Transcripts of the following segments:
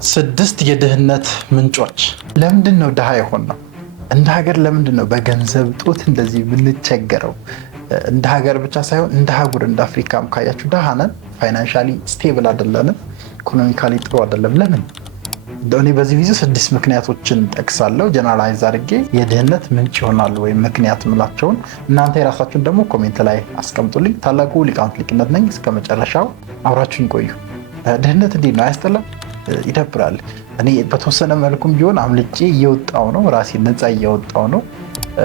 6 የድህነት ምንጮች። ለምንድን ነው ድሃ የሆነው? እንደ ሀገር ለምንድን ነው በገንዘብ ጦት እንደዚህ ብንቸገረው? እንደ ሀገር ብቻ ሳይሆን እንደ አህጉር እንደ አፍሪካም ካያችሁ ድሃ ነን። ፋይናንሻሊ ስቴብል አይደለንም። ኢኮኖሚካሊ ጥሩ አይደለም። ለምን? እኔ በዚህ ቪዲዮ 6 ምክንያቶችን ጠቅሳለሁ። ጀነራላይዝ አድርጌ የድህነት ምንጭ ይሆናሉ ወይም ምክንያት ምላቸውን እናንተ የራሳችሁን ደግሞ ኮሜንት ላይ አስቀምጡልኝ። ታላቁ ሊቃውንት ሊቅነት ነኝ። እስከ መጨረሻው አብራችሁኝ ቆዩ። ድህነት እንዴት ነው? አያስጠላም? ይደብራል። እኔ በተወሰነ መልኩም ቢሆን አምልጬ እየወጣው ነው፣ ራሴ ነፃ እየወጣው ነው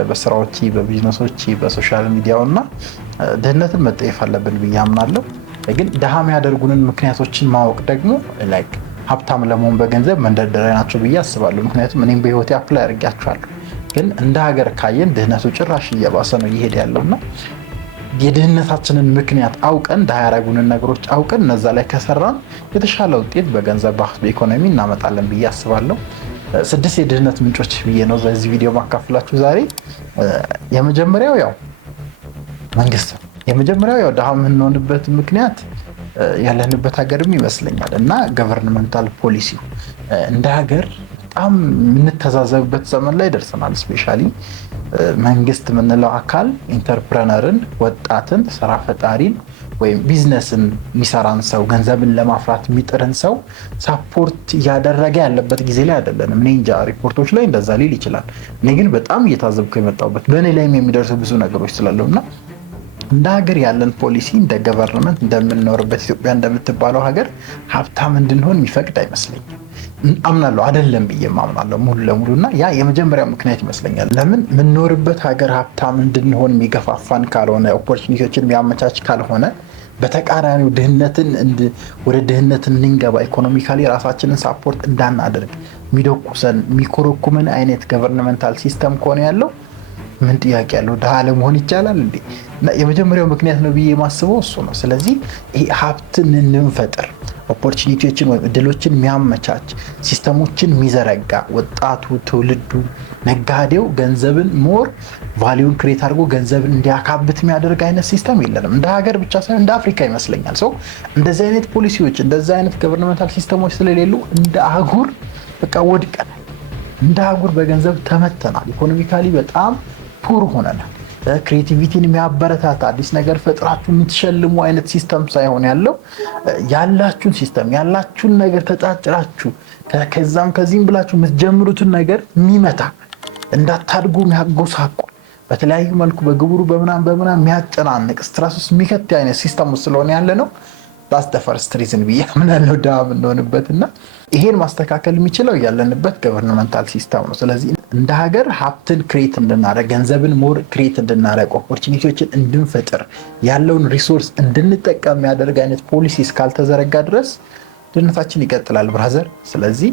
በስራዎቼ፣ በቢዝነሶቼ፣ በሶሻል ሚዲያው እና ድህነትን መጠየፍ አለብን ብዬ አምናለሁ። ግን ድሃ የሚያደርጉንን ምክንያቶችን ማወቅ ደግሞ ላይክ ሀብታም ለመሆን በገንዘብ መንደርደሪያ ናቸው ብዬ አስባለሁ። ምክንያቱም እኔም በህይወቴ አፕላይ አድርጌያቸዋለሁ። ግን እንደ ሀገር ካየን ድህነቱ ጭራሽ እየባሰ ነው እየሄደ ያለውና የድህነታችንን ምክንያት አውቀን ድሃ ያደረጉንን ነገሮች አውቀን እነዛ ላይ ከሰራን የተሻለ ውጤት በገንዘብ በኢኮኖሚ እናመጣለን ብዬ አስባለሁ። 6 የድህነት ምንጮች ብዬ ነው በዚህ ቪዲዮ ማካፍላችሁ ዛሬ። የመጀመሪያው ያው መንግስት ነው። የመጀመሪያው ያው ድሃ የምንሆንበት ምክንያት ያለንበት ሀገርም ይመስለኛል እና ገቨርንመንታል ፖሊሲው እንደ ሀገር በጣም የምንተዛዘብበት ዘመን ላይ ደርሰናል። ስፔሻሊ መንግስት የምንለው አካል ኢንተርፕረነርን፣ ወጣትን፣ ስራ ፈጣሪን ወይም ቢዝነስን የሚሰራን ሰው ገንዘብን ለማፍራት የሚጥርን ሰው ሳፖርት እያደረገ ያለበት ጊዜ ላይ አይደለንም። እኔ እንጃ ሪፖርቶች ላይ እንደዛ ሊል ይችላል። እኔ ግን በጣም እየታዘብኩ የመጣሁበት በእኔ ላይም የሚደርሱ ብዙ ነገሮች ስላለው እና እንደ ሀገር ያለን ፖሊሲ እንደ ገቨርንመንት እንደምንኖርበት ኢትዮጵያ እንደምትባለው ሀገር ሀብታም እንድንሆን የሚፈቅድ አይመስለኝም። አምናለሁ አይደለም ብዬ አምናለሁ ሙሉ ለሙሉ እና ያ የመጀመሪያው ምክንያት ይመስለኛል። ለምን የምንኖርበት ሀገር ሀብታም እንድንሆን የሚገፋፋን ካልሆነ፣ ኦፖርቹኒቲዎችን የሚያመቻች ካልሆነ፣ በተቃራኒው ወደ ድህነት እንድንገባ ኢኮኖሚካሊ ራሳችንን ሳፖርት እንዳናደርግ የሚደቁሰን የሚኮረኩመን አይነት ገቨርንመንታል ሲስተም ከሆነ ያለው ምን ጥያቄ ያለው? ድሃ ለመሆን ይቻላል እንዴ? የመጀመሪያው ምክንያት ነው ብዬ የማስበው እሱ ነው። ስለዚህ ይሄ ሀብትን እንፈጥር፣ ኦፖርቹኒቲዎችን ወይም እድሎችን የሚያመቻች ሲስተሞችን የሚዘረጋ ወጣቱ፣ ትውልዱ፣ ነጋዴው ገንዘብን ሞር ቫሊዩን ክሬት አድርጎ ገንዘብን እንዲያካብት የሚያደርግ አይነት ሲስተም የለንም። እንደ ሀገር ብቻ ሳይሆን እንደ አፍሪካ ይመስለኛል። ሰው እንደዚህ አይነት ፖሊሲዎች እንደዚህ አይነት ገቨርንመንታል ሲስተሞች ስለሌሉ እንደ አህጉር በቃ ወድቀናል። እንደ አህጉር በገንዘብ ተመተናል። ኢኮኖሚካሊ በጣም ፑር ሆነናል። ክሬቲቪቲን የሚያበረታታ አዲስ ነገር ፈጥራችሁ የምትሸልሙ አይነት ሲስተም ሳይሆን ያለው ያላችሁን ሲስተም ያላችሁን ነገር ተጫጭራችሁ ከዛም ከዚህም ብላችሁ የምትጀምሩትን ነገር የሚመታ እንዳታድጉ የሚያጎሳቁል በተለያዩ መልኩ በግብሩ በምናም የሚያጨናንቅ ስትረስ ውስጥ የሚከት አይነት ሲስተም ውስጥ ስለሆነ ያለ ነው። ዳስ ዘ ፈርስት ሪዝን ብዬ አምናለሁ ድሃ የምንሆንበት እና ይሄን ማስተካከል የሚችለው ያለንበት ገቨርንመንታል ሲስተም ነው። ስለዚህ እንደ ሀገር ሀብትን ክሬት እንድናደርግ ገንዘብን ሞር ክሬት እንድናደርግ ኦፖርቹኒቲዎችን እንድንፈጥር ያለውን ሪሶርስ እንድንጠቀም የሚያደርግ አይነት ፖሊሲ እስካልተዘረጋ ድረስ ድህነታችን ይቀጥላል ብራዘር። ስለዚህ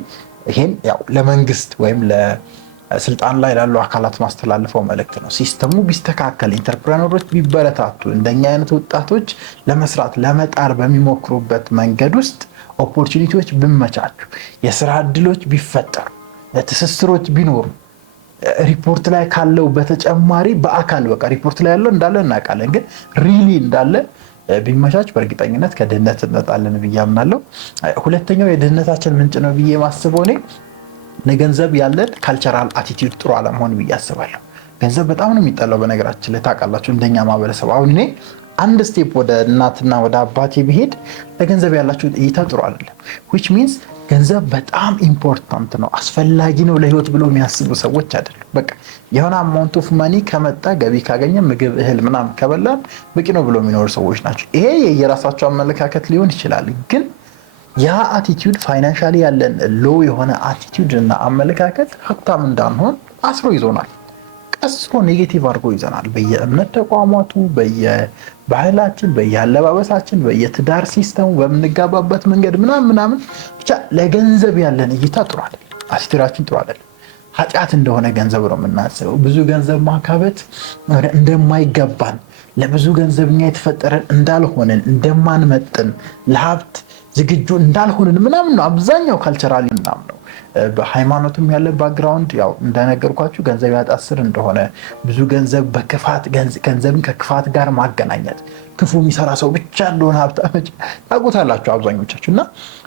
ይሄን ያው ለመንግስት ወይም ለስልጣን ላይ ላሉ አካላት ማስተላልፈው መልእክት ነው። ሲስተሙ ቢስተካከል፣ ኢንተርፕረነሮች ቢበረታቱ፣ እንደኛ አይነት ወጣቶች ለመስራት ለመጣር በሚሞክሩበት መንገድ ውስጥ ኦፖርቹኒቲዎች ቢመቻቹ፣ የስራ እድሎች ቢፈጠሩ፣ ትስስሮች ቢኖሩ ሪፖርት ላይ ካለው በተጨማሪ በአካል በቃ ሪፖርት ላይ ያለው እንዳለ እናውቃለን፣ ግን ሪሊ እንዳለ ቢመቻች በእርግጠኝነት ከድህነት እንወጣለን ብዬ አምናለሁ። ሁለተኛው የድህነታችን ምንጭ ነው ብዬ ማስበው እኔ ለገንዘብ ያለን ካልቸራል አቲቲዩድ ጥሩ አለመሆን ብዬ አስባለሁ። ገንዘብ በጣም ነው የሚጠላው በነገራችን ላይ ታውቃላችሁ። እንደኛ ማህበረሰብ አሁን እኔ አንድ ስቴፕ ወደ እናትና ወደ አባቴ ብሄድ ለገንዘብ ያላችሁ እይታ ጥሩ አይደለም። which means ገንዘብ በጣም ኢምፖርታንት ነው፣ አስፈላጊ ነው ለህይወት ብለው የሚያስቡ ሰዎች አይደሉም። በቃ የሆነ አማውንት ኦፍ ማኒ ከመጣ ገቢ ካገኘ ምግብ እህል ምናምን ከበላን በቂ ነው ብለው የሚኖሩ ሰዎች ናቸው። ይሄ የራሳቸው አመለካከት ሊሆን ይችላል፣ ግን ያ አቲቲዩድ ፋይናንሻሊ ያለን ሎ የሆነ አቲቲዩድ እና አመለካከት ሀብታም እንዳንሆን አስሮ ይዞናል። ቀስሮ ኔጌቲቭ አድርጎ ይዘናል። በየእምነት ተቋማቱ፣ በየባህላችን፣ በየአለባበሳችን፣ በየትዳር ሲስተሙ፣ በምንጋባበት መንገድ ምናምን ብቻ ለገንዘብ ያለን እይታ ጥሩ አይደለም። አቲቲዩዳችን ጥሩ አይደለም። ኃጢአት እንደሆነ ገንዘብ ነው የምናስበው። ብዙ ገንዘብ ማካበት እንደማይገባን፣ ለብዙ ገንዘብኛ የተፈጠረን እንዳልሆንን፣ እንደማንመጥን፣ ለሀብት ዝግጁ እንዳልሆንን ምናምን ነው አብዛኛው ካልቸራሊ ምናምን ነው። በሃይማኖትም ያለ ባክግራውንድ ያው እንደነገርኳችሁ ገንዘብ ያጣስር እንደሆነ ብዙ ገንዘብ በክፋት ገንዘብን ከክፋት ጋር ማገናኘት ክፉ የሚሰራ ሰው ብቻ እንደሆነ ሀብታሞች ታውቁታላችሁ አብዛኞቻችሁ። እና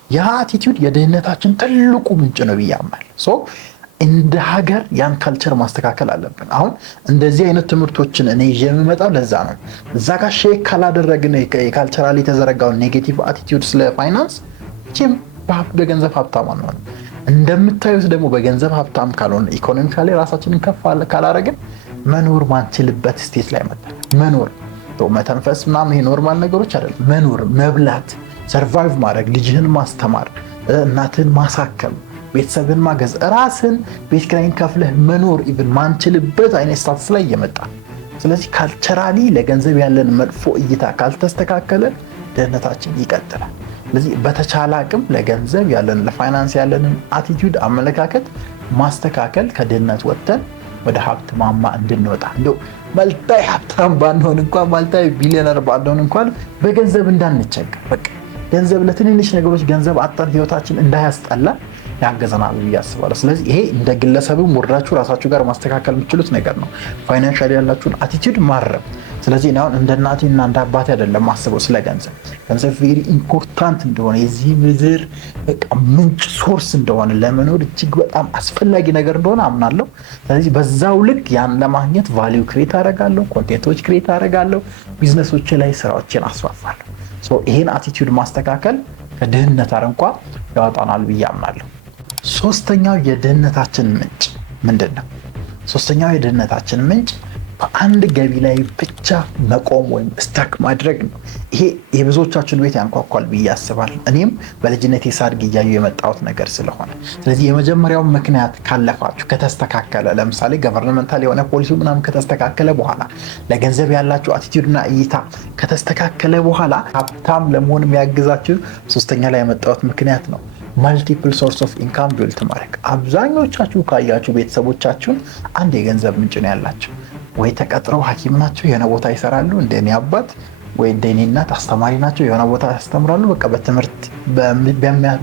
ያ አቲቲዩድ የድህነታችን ትልቁ ምንጭ ነው ብዬ አምናለሁ። እንደ ሀገር ያን ካልቸር ማስተካከል አለብን። አሁን እንደዚህ አይነት ትምህርቶችን እኔ ይዤ የምመጣው ለዛ ነው። እዛ ጋር ሼክ ካላደረግን የካልቸራሊ የተዘረጋውን ኔጌቲቭ አቲቲዩድ ስለ ፋይናንስ ም በገንዘብ ሀብታም አንሆንም። እንደምታዩት ደግሞ በገንዘብ ሀብታም ካልሆነ ኢኮኖሚካሊ ራሳችንን ከፍ ካላረግን መኖር ማንችልበት ስቴት ላይ መጣል። መኖር መተንፈስ ምናምን ይሄ ኖርማል ነገሮች አይደለም። መኖር፣ መብላት፣ ሰርቫይቭ ማድረግ፣ ልጅህን ማስተማር፣ እናትህን ማሳከም፣ ቤተሰብን ማገዝ፣ ራስን ቤት ኪራይን ከፍለህ መኖር ኢቭን ማንችልበት አይነት ስታትስ ላይ እየመጣ። ስለዚህ ካልቸራሊ ለገንዘብ ያለን መጥፎ እይታ ካልተስተካከለ ድህነታችን ይቀጥላል። ስለዚህ በተቻለ አቅም ለገንዘብ ያለን ለፋይናንስ ያለንን አቲቲዩድ አመለካከት ማስተካከል ከድህነት ወጥተን ወደ ሀብት ማማ እንድንወጣ እንደው መልታይ ሀብታም ባንሆን እንኳን መልታይ ቢሊዮነር ባንሆን እንኳን በገንዘብ እንዳንቸገር በቃ ገንዘብ ለትንንሽ ነገሮች ገንዘብ አጣን ህይወታችን እንዳያስጠላ ያገዘናል ብዬ አስባለሁ። ስለዚህ ይሄ እንደ ግለሰብም ወርዳችሁ ራሳችሁ ጋር ማስተካከል የምትችሉት ነገር ነው፣ ፋይናንሻሊ ያላችሁን አቲቲዩድ ማረም። ስለዚህ አሁን እንደ እናቴና እንደ አባቴ አይደለም ማስበው ስለ ገንዘብ። ገንዘብ ቬሪ ኢምፖርታንት እንደሆነ የዚህ ምድር በቃ ምንጭ ሶርስ እንደሆነ ለመኖር እጅግ በጣም አስፈላጊ ነገር እንደሆነ አምናለሁ። ስለዚህ በዛው ልክ ያን ለማግኘት ቫልዩ ክሬት አደርጋለሁ፣ ኮንቴንቶች ክሬት አደርጋለሁ፣ ቢዝነሶች ላይ ስራዎችን አስፋፋለሁ። ይሄን አቲቲዩድ ማስተካከል ከድህነት አረንቋ ያወጣናል ብዬ አምናለሁ። ሶስተኛው የድህነታችን ምንጭ ምንድን ነው? ሶስተኛው የድህነታችን ምንጭ በአንድ ገቢ ላይ ብቻ መቆም ወይም ስታክ ማድረግ ነው። ይሄ የብዙዎቻችን ቤት ያንኳኳል ብዬ አስባለሁ። እኔም በልጅነቴ ሳድግ እያዩ የመጣሁት ነገር ስለሆነ። ስለዚህ የመጀመሪያው ምክንያት ካለፋችሁ ከተስተካከለ፣ ለምሳሌ ገቨርንመንታል የሆነ ፖሊሲ ምናምን ከተስተካከለ በኋላ ለገንዘብ ያላችሁ አቲቲዩድና እይታ ከተስተካከለ በኋላ ሀብታም ለመሆን የሚያግዛችሁ ሶስተኛ ላይ የመጣሁት ምክንያት ነው። ማልቲፕል ሶርስ ኦፍ ኢንካም ቢልድ ማድረግ። አብዛኞቻችሁ ካያችሁ ቤተሰቦቻችሁን አንድ የገንዘብ ምንጭ ነው ያላቸው። ወይ ተቀጥረው ሐኪም ናቸው የሆነ ቦታ ይሰራሉ እንደኔ አባት፣ ወይ እንደኔ እናት አስተማሪ ናቸው የሆነ ቦታ ያስተምራሉ። በቃ በትምህርት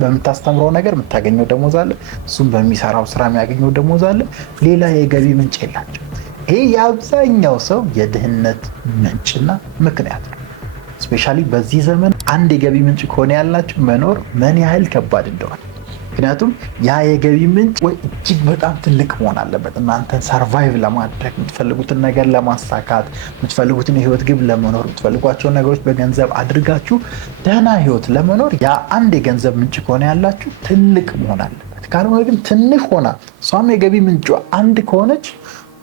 በምታስተምረው ነገር የምታገኘው ደሞዝ አለ፣ እሱም በሚሰራው ስራ የሚያገኘው ደሞዝ አለ። ሌላ የገቢ ምንጭ የላቸው። ይሄ የአብዛኛው ሰው የድህነት ምንጭና ምክንያት ነው። ስፔሻሊ በዚህ ዘመን አንድ የገቢ ምንጭ ከሆነ ያላችሁ መኖር ምን ያህል ከባድ እንደሆነ። ምክንያቱም ያ የገቢ ምንጭ ወይ እጅግ በጣም ትልቅ መሆን አለበት። እናንተን ሰርቫይቭ ለማድረግ የምትፈልጉትን ነገር ለማሳካት የምትፈልጉትን የህይወት ግብ ለመኖር የምትፈልጓቸውን ነገሮች በገንዘብ አድርጋችሁ ደህና ህይወት ለመኖር ያ አንድ የገንዘብ ምንጭ ከሆነ ያላችሁ ትልቅ መሆን አለበት። ካልሆነ ግን ትንሽ ሆና እሷም የገቢ ምንጯ አንድ ከሆነች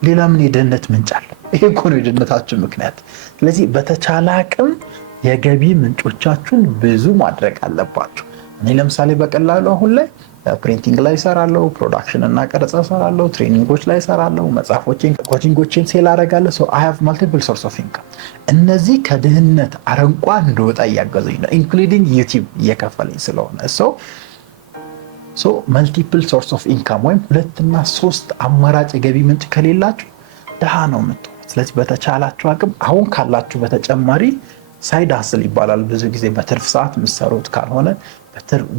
ሌላ ምን የድህነት ምንጭ አለ? ይሄ እኮ ነው የድህነታችን ምክንያት። ስለዚህ በተቻለ አቅም የገቢ ምንጮቻችሁን ብዙ ማድረግ አለባችሁ። እኔ ለምሳሌ በቀላሉ አሁን ላይ ፕሪንቲንግ ላይ እሰራለሁ፣ ፕሮዳክሽን እና ቀረጻ እሰራለሁ፣ ትሬኒንጎች ላይ እሰራለሁ፣ መጽሐፎችን ኮቺንጎችን ሴል አደርጋለሁ። ሶ አይ ሃቭ ማልቲፕል ሶርስ ኦፍ ኢንካም። እነዚህ ከድህነት አረንቋ እንደወጣ እያገዙኝ ነው፣ ኢንክሉዲንግ ዩቲዩብ እየከፈለኝ ስለሆነ። ሶ ማልቲፕል ሶርስ ኦፍ ኢንካም ወይም 2 እና 3 አማራጭ የገቢ ምንጭ ከሌላችሁ ድሃ ነው የምትሆኑት። ስለዚህ በተቻላችሁ አቅም አሁን ካላችሁ በተጨማሪ ሳይድ ሀስል ይባላል ብዙ ጊዜ በትርፍ ሰዓት የምትሰሩት ካልሆነ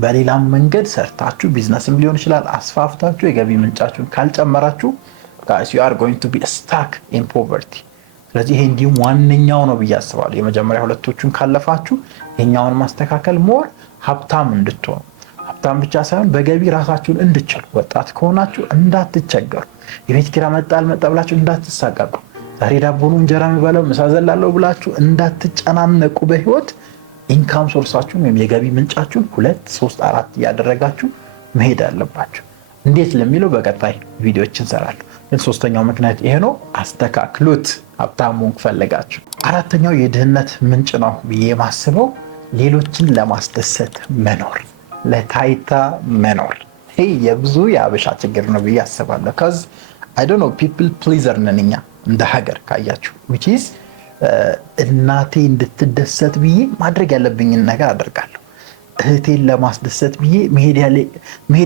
በሌላም መንገድ ሰርታችሁ ቢዝነስም ሊሆን ይችላል አስፋፍታችሁ የገቢ ምንጫችሁን ካልጨመራችሁ guys you are going to be stuck in poverty። ስለዚህ ይሄ እንዲሁም ዋነኛው ነው ብዬ አስባለሁ። የመጀመሪያ ሁለቶቹን ካለፋችሁ የኛውን ማስተካከል ሞር ሀብታም እንድትሆኑ፣ ሀብታም ብቻ ሳይሆን በገቢ ራሳችሁን እንድትችሉ፣ ወጣት ከሆናችሁ እንዳትቸገሩ፣ የቤት ኪራይ መጣ አልመጣ ብላችሁ እንዳትሳቀቁ፣ ዛሬ ዳቦ ነው እንጀራ የሚበላው ምሳ ዘላለሁ ብላችሁ እንዳትጨናነቁ በህይወት ኢንካም ሶርሳችሁን ወይም የገቢ ምንጫችሁን 2 3 4 እያደረጋችሁ መሄድ አለባችሁ። እንዴት ለሚለው በቀጣይ ቪዲዮዎችን እንሰራለን። ግን ሶስተኛው ምክንያት ይሄ ነው፣ አስተካክሉት ሀብታም መሆን ከፈለጋችሁ። አራተኛው የድህነት ምንጭ ነው ብዬ ማስበው ሌሎችን ለማስደሰት መኖር፣ ለታይታ መኖር። ይሄ የብዙ የአበሻ ችግር ነው ብዬ አስባለሁ። ከዚ አይ ዶንት ኖ ፒፕል ፕሊዘር ነን እኛ እንደ ሀገር ካያችሁ which is እናቴ እንድትደሰት ብዬ ማድረግ ያለብኝን ነገር አደርጋለሁ። እህቴን ለማስደሰት ብዬ መሄድ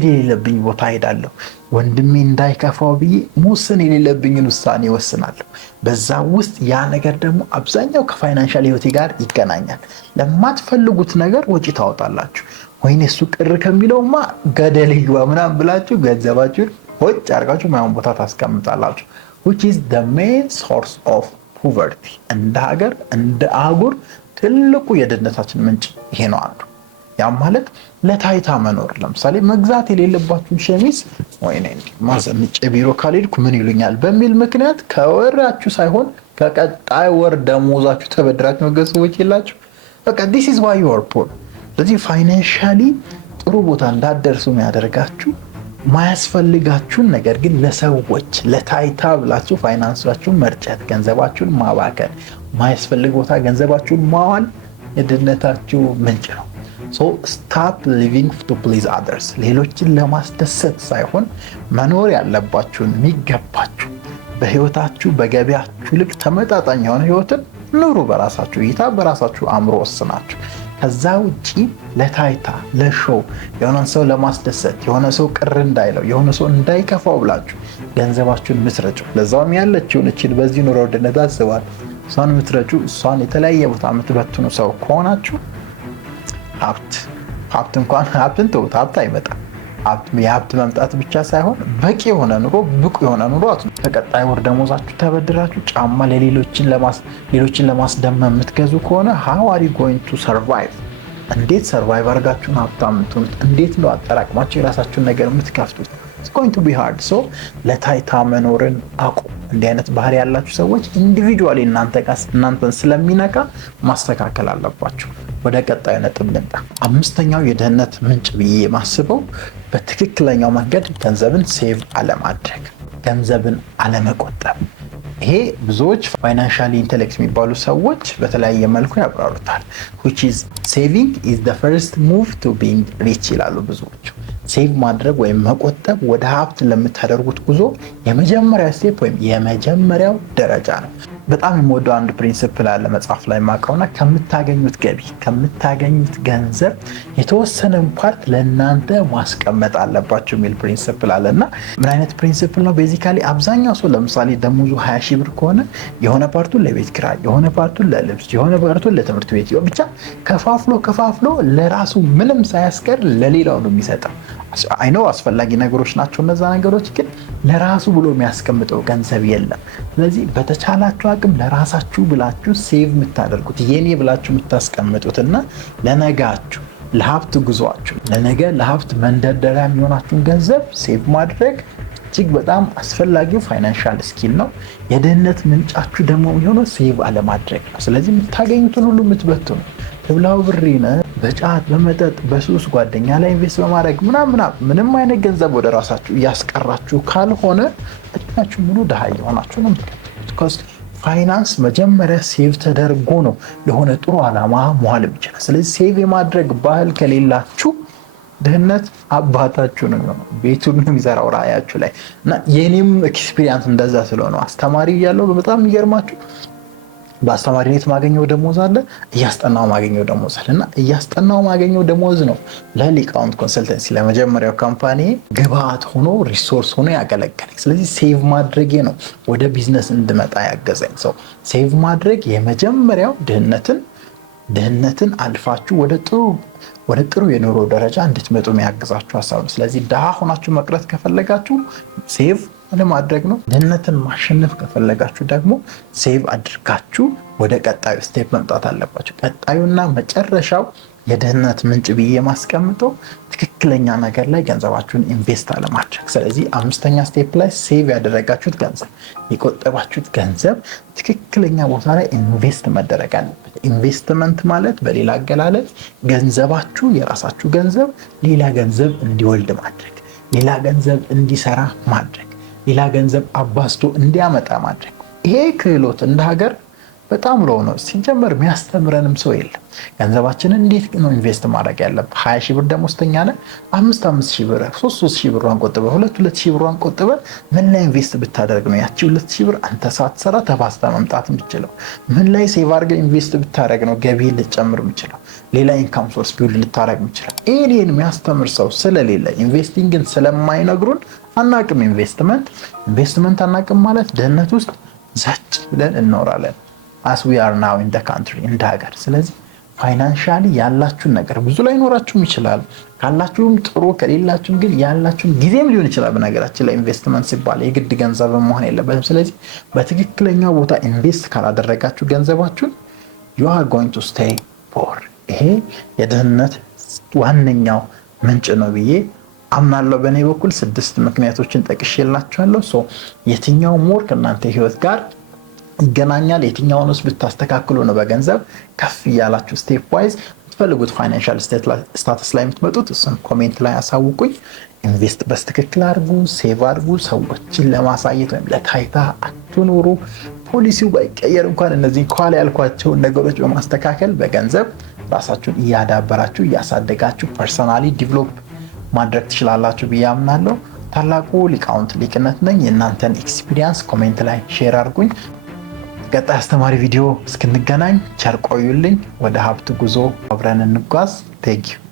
የሌለብኝ ቦታ ሄዳለሁ። ወንድሜ እንዳይከፋው ብዬ መወሰን የሌለብኝን ውሳኔ ወስናለሁ። በዛ ውስጥ ያ ነገር ደግሞ አብዛኛው ከፋይናንሻል ህይወቴ ጋር ይገናኛል። ለማትፈልጉት ነገር ወጪ ታወጣላችሁ። ወይኔ እሱ ቅር ከሚለውማ ገደል ይግባ ምናምን ብላችሁ ገንዘባችሁን ወጭ አድርጋችሁ ማይሆን ቦታ ታስቀምጣላችሁ which is the main source of poverty። እንደ ሀገር እንደ አህጉር ትልቁ የድህነታችን ምንጭ ይሄ ነው አንዱ። ያ ማለት ለታይታ መኖር። ለምሳሌ መግዛት የሌለባችሁን ሸሚዝ ወይኔ ማዘንጬ ቢሮ ካልሄድኩ ምን ይሉኛል በሚል ምክንያት ከወራችሁ ሳይሆን ከቀጣይ ወር ደሞዛችሁ ተበድራችሁ መገዝ ሰዎች የላችሁ። በቃ this is why you are poor። ስለዚህ ፋይናንሻሊ ጥሩ ቦታ እንዳትደርሱ የሚያደርጋችሁ ማያስፈልጋችሁን ነገር ግን ለሰዎች ለታይታ ብላችሁ ፋይናንሳችሁን መርጨት፣ ገንዘባችሁን ማባከን፣ ማያስፈልግ ቦታ ገንዘባችሁን ማዋል የድህነታችሁ ምንጭ ነው። ሶ ስታፕ ሊቪንግ ቱ ፕሊዝ አደርስ። ሌሎችን ለማስደሰት ሳይሆን መኖር ያለባችሁን የሚገባችሁ በህይወታችሁ በገቢያችሁ ልክ ተመጣጣኝ የሆነ ህይወትን ኑሩ። በራሳችሁ እይታ በራሳችሁ አእምሮ ወስናችሁ። ከዛ ውጪ ለታይታ ለሾው የሆነን ሰው ለማስደሰት የሆነ ሰው ቅር እንዳይለው የሆነ ሰው እንዳይከፋው ብላችሁ ገንዘባችሁን ምትረጩ፣ ለዛውም ያለችውን እቺን በዚህ ኑሮ ውድነት አስባል እሷን ምትረጩ፣ እሷን የተለያየ ቦታ ምትበትኑ ሰው ከሆናችሁ ሀብት እንኳን ሀብትን ተውት፣ ሀብት አይመጣም። የሀብት መምጣት ብቻ ሳይሆን በቂ የሆነ ኑሮ ብቁ የሆነ ኑሮ ተቀጣይ ወር ደሞዛችሁ ተበድራችሁ ጫማ ሌሎችን ለማስደመም የምትገዙ ከሆነ how are you going to survive? እንዴት ሰርቫይቭ አድርጋችሁን ሀብታም የምትሆኑት? እንዴት ነው አጠራቅማችሁ የራሳችሁን ነገር የምትከፍቱት? it's going to be hard። so ለታይታ መኖርን አቁም። እንዲህ አይነት ባህሪ ያላችሁ ሰዎች ኢንዲቪጁዋሊ እናንተን ስለሚነካ ማስተካከል አለባችሁ። ወደ ቀጣዩ ነጥብ ልምጣ። አምስተኛው የድህነት ምንጭ ብዬ የማስበው በትክክለኛው መንገድ ገንዘብን ሴቭ አለማድረግ፣ ገንዘብን አለመቆጠብ። ይሄ ብዙዎች ፋይናንሻሊ ኢንተሌክት የሚባሉ ሰዎች በተለያየ መልኩ ያብራሩታል። which is saving is the first move to being rich ይላሉ ብዙዎቹ። ሴቭ ማድረግ ወይም መቆጠብ ወደ ሀብት ለምታደርጉት ጉዞ የመጀመሪያው ስቴፕ ወይም የመጀመሪያው ደረጃ ነው። በጣም የምወደው አንድ ፕሪንሲፕል አለ መጽሐፍ ላይ ማቀውና ከምታገኙት ገቢ ከምታገኙት ገንዘብ የተወሰነ ፓርት ለእናንተ ማስቀመጥ አለባችሁ የሚል ፕሪንሲፕል አለና ምን አይነት ፕሪንሲፕል ነው? ቤዚካሊ አብዛኛው ሰው ለምሳሌ ደሞዙ 20 ሺህ ብር ከሆነ የሆነ ፓርቱን ለቤት ኪራይ፣ የሆነ ፓርቱን ለልብስ፣ የሆነ ፓርቱን ለትምህርት ቤት ብቻ ከፋፍሎ ለራሱ ምንም ሳያስቀር ለሌላው ነው የሚሰጠው። አይኖ አስፈላጊ ነገሮች ናቸው እነዛ ነገሮች፣ ግን ለራሱ ብሎ የሚያስቀምጠው ገንዘብ የለም። ስለዚህ በተቻላችሁ አቅም ለራሳችሁ ብላችሁ ሴቭ የምታደርጉት የኔ ብላችሁ የምታስቀምጡትና ለነጋችሁ ለሀብት ጉዟችሁ ለነገ ለሀብት መንደርደሪያ የሚሆናችሁን ገንዘብ ሴቭ ማድረግ እጅግ በጣም አስፈላጊው ፋይናንሻል ስኪል ነው። የድህነት ምንጫችሁ ደግሞ የሚሆነው ሴቭ አለማድረግ ነው። ስለዚህ የምታገኙትን ሁሉ የምትበትኑ ብላው ብሪነ በጫት በመጠጥ በሱስ ጓደኛ ላይ ኢንቨስት በማድረግ ምንም አይነት ገንዘብ ወደ ራሳችሁ እያስቀራችሁ ካልሆነ እድናችሁ ሙሉ ድሃ እየሆናችሁ ነው የምትቀጥሉት። ፋይናንስ መጀመሪያ ሴቭ ተደርጎ ነው ለሆነ ጥሩ ዓላማ መዋል የሚችለው። ስለዚህ ሴቭ የማድረግ ባህል ከሌላችሁ ድህነት አባታችሁ ነው የሚሆነው፣ ቤቱን ነው የሚዘራው ራያችሁ ላይ። እና የኔም ኤክስፒሪየንስ እንደዛ ስለሆነ አስተማሪ እያለሁ በጣም የሚገርማችሁ በአስተማሪነት ማገኘው ደሞዝ አለ፣ እያስጠናው ማገኘው ደሞዝ አለ። እና እያስጠናው ማገኘው ደሞዝ ነው ለሊቃውንት ኮንሰልተንሲ ለመጀመሪያው ካምፓኒ ግብአት ሆኖ ሪሶርስ ሆኖ ያገለገለኝ። ስለዚህ ሴቭ ማድረጌ ነው ወደ ቢዝነስ እንድመጣ ያገዘኝ። ሰው ሴቭ ማድረግ የመጀመሪያው ድህነትን አልፋችሁ ወደ ጥሩ የኑሮ ደረጃ እንድትመጡ የሚያግዛችሁ ሀሳብ ነው። ስለዚህ ድሃ ሆናችሁ መቅረት ከፈለጋችሁ ሴቭ ለማድረግ ነው። ድህነትን ማሸነፍ ከፈለጋችሁ ደግሞ ሴቭ አድርጋችሁ ወደ ቀጣዩ ስቴፕ መምጣት አለባችሁ። ቀጣዩና መጨረሻው የድህነት ምንጭ ብዬ የማስቀምጠው ትክክለኛ ነገር ላይ ገንዘባችሁን ኢንቨስት አለማድረግ። ስለዚህ አምስተኛ ስቴፕ ላይ ሴቭ ያደረጋችሁት ገንዘብ የቆጠባችሁት ገንዘብ ትክክለኛ ቦታ ላይ ኢንቨስት መደረግ አለበት። ኢንቨስትመንት ማለት በሌላ አገላለጽ ገንዘባችሁ የራሳችሁ ገንዘብ ሌላ ገንዘብ እንዲወልድ ማድረግ፣ ሌላ ገንዘብ እንዲሰራ ማድረግ፣ ሌላ ገንዘብ አባስቶ እንዲያመጣ ማድረግ። ይሄ ክህሎት እንደ ሀገር በጣም ሎ ነው። ሲጀመር የሚያስተምረንም ሰው የለም። ገንዘባችንን እንዴት ነው ኢንቨስት ማድረግ ያለብን? 20 ሺህ ብር ደሞዝተኛ ነን፣ 5 ሺህ ብር 3 ሺህ ብሯን ቆጥበ 2 ሺህ ብሯን ቆጥበ ምን ላይ ኢንቨስት ብታደርግ ነው ያቺ 2 ሺህ ብር አንተ ሳትሰራ ተባስታ መምጣት የምትችለው? ምን ላይ ሴቭ አድርገህ ኢንቨስት ብታደርግ ነው ገቢ ልጨምር የምችለው? ሌላ ኢንካም ሶርስ ቢውልድ ልታደርግ የምችለው? ይሄን የሚያስተምር ሰው ስለሌለ ኢንቨስቲንግን ስለማይነግሩን አናቅም። ኢንቨስትመንት አናቅም ማለት ድህነት ውስጥ ዘጭ ብለን እንኖራለን። as we are now in the country እንደ ሀገር። ስለዚህ ፋይናንሻሊ ያላችሁን ነገር ብዙ ላይ ኖራችሁም ይችላል፣ ካላችሁም ጥሩ፣ ከሌላችሁም ግን ያላችሁን ጊዜም ሊሆን ይችላል። በነገራችን ላይ ኢንቨስትመንት ሲባል የግድ ገንዘብ መሆን የለበትም። ስለዚህ በትክክለኛው ቦታ ኢንቨስት ካላደረጋችሁ ገንዘባችሁን you are going to stay poor። ይሄ የድህነት ዋነኛው ምንጭ ነው ብዬ አምናለሁ። በእኔ በኩል 6 ምክንያቶችን ጠቅሼላችኋለሁ። የትኛው ሞር ከእናንተ ህይወት ጋር ይገናኛል፣ የትኛውን ውስጥ ብታስተካክሉ ነው በገንዘብ ከፍ እያላችሁ ስቴፕ ዋይዝ የምትፈልጉት ፋይናንሻል ስታተስ ላይ የምትመጡት፣ እሱን ኮሜንት ላይ አሳውቁኝ። ኢንቨስት በስትክክል አድርጉ፣ ሴቭ አድርጉ። ሰዎችን ለማሳየት ወይም ለታይታ አትኑሩ። ፖሊሲው ባይቀየር እንኳን እነዚህ ከኋላ ያልኳቸውን ነገሮች በማስተካከል በገንዘብ ራሳችሁን እያዳበራችሁ እያሳደጋችሁ ፐርሰናሊ ዲቨሎፕ ማድረግ ትችላላችሁ ብዬ አምናለሁ። ታላቁ ሊቃውንት ሊቅነት ነኝ። የእናንተን ኤክስፒሪየንስ ኮሜንት ላይ ሼር አድርጉኝ። ቀጣይ አስተማሪ ቪዲዮ እስክንገናኝ ቸር ቆዩልኝ። ወደ ሀብት ጉዞ አብረን እንጓዝ። ቴንክ ዩ